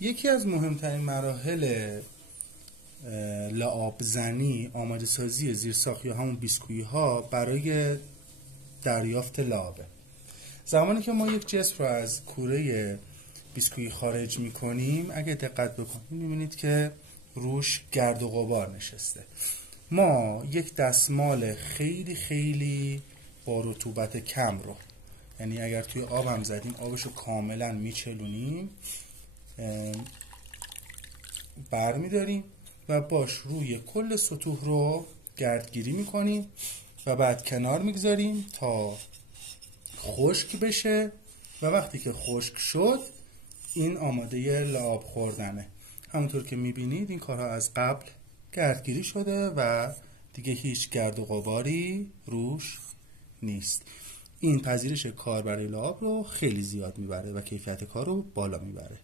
یکی از مهمترین مراحل لعاب زنی آماده سازی زیرساخت یا همون بیسکویی ها برای دریافت لعابه. زمانی که ما یک جسم رو از کوره بیسکویی خارج میکنیم، اگه دقت بکنید میبینید که روش گرد و غبار نشسته. ما یک دستمال خیلی خیلی با رطوبت کم رو، یعنی اگر توی آب هم زدیم آبش رو کاملا میچلونیم، برمیداریم و باش روی کل سطوح رو گردگیری میکنیم و بعد کنار میگذاریم تا خشک بشه و وقتی که خشک شد این آماده لعاب خوردنه. همونطور که میبینید این کارها از قبل گردگیری شده و دیگه هیچ گرد و غباری روش نیست. این پذیرش کار برای لعاب رو خیلی زیاد میبره و کیفیت کار رو بالا میبره.